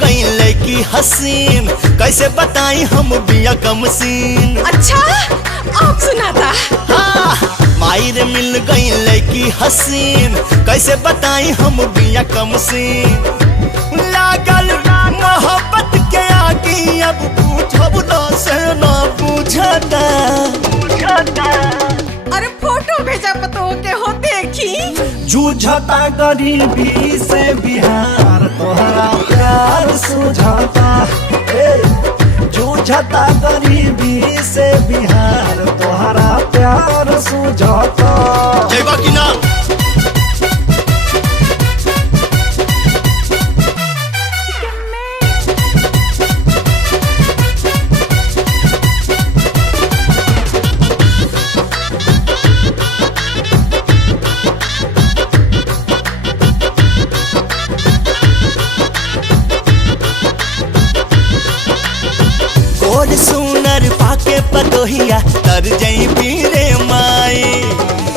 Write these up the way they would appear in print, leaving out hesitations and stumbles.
गई लड़की हसीन, कैसे बताई हम बिया कम सीन। अच्छा आप सुनाता। हाँ मायर मिल गई लड़की हसीन, कैसे बताई हम बिया कम सीन। लागल मोहब्बत के आगे अब पूछब ना से ना पूछता। अरे फोटो भेजा पतो के हो देखी। जूझता गरीबी से बिहार तोहरा प्यार सुझाता। जूझता गरीबी से बिहार तोहरा प्यार सुझाता। जयबा की ना सुनर पाके पतोहिया तर जई पीरे माई।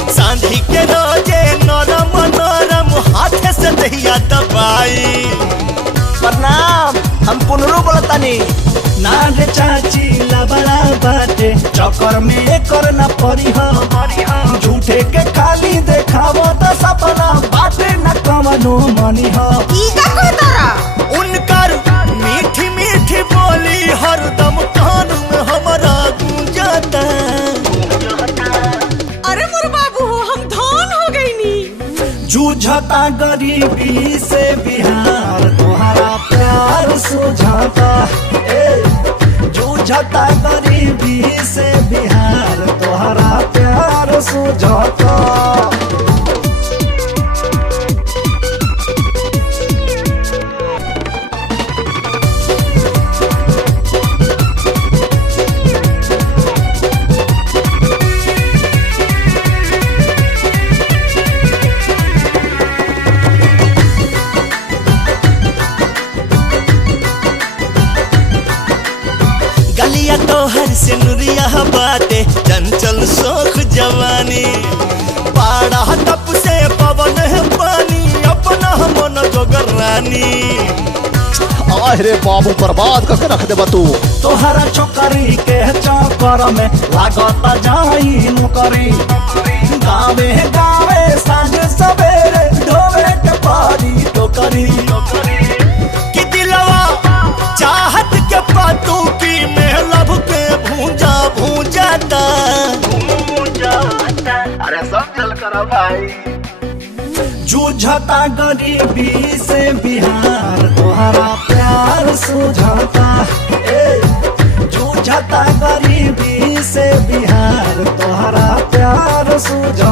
सांधी के रोजे नरम नरम हाथ से दहिया दबाई। प्रणाम, हम पुनरू बोलतानी। नाग चाची लबड़ा बाटे चक्कर में कर न पड़ी हो। झूठे के खाली देखावो तो सपना बाटे न कवनो मनी हो। ई का को तारा उनकर मीठी मीठी बोली हरदम कान में हमारा गूंजता। अरे मोर बाबू हम धन हो गई नी। जूझता गरीबी से बिहार तोहरा प्यार सुझाता। जूझता गरीबी से बिहार तोहरा प्यार सुझाता। गलिया तोहर से नुरिया बाटे चंचल शोख जवानी। पाड़ा तप से पवन है पानी अपना मन जोगर रानी। अरे बाबू बर्बाद करके रख देबा तू। तोहरा छोकरी के चक्कर में लागता जाई नौकरी। गावे गावे सांझ सवेरे ढोवे के पारी टोकरी। कि दिलवा चाहत के पातू की मेहलब के भूंजा भूंजाता। अरे समझल करो भाई। जूझता गरीबी से बिहार तोहरा प्यार सुझाता। जूझता गरीबी से बिहार तोहरा प्यार सुझाता।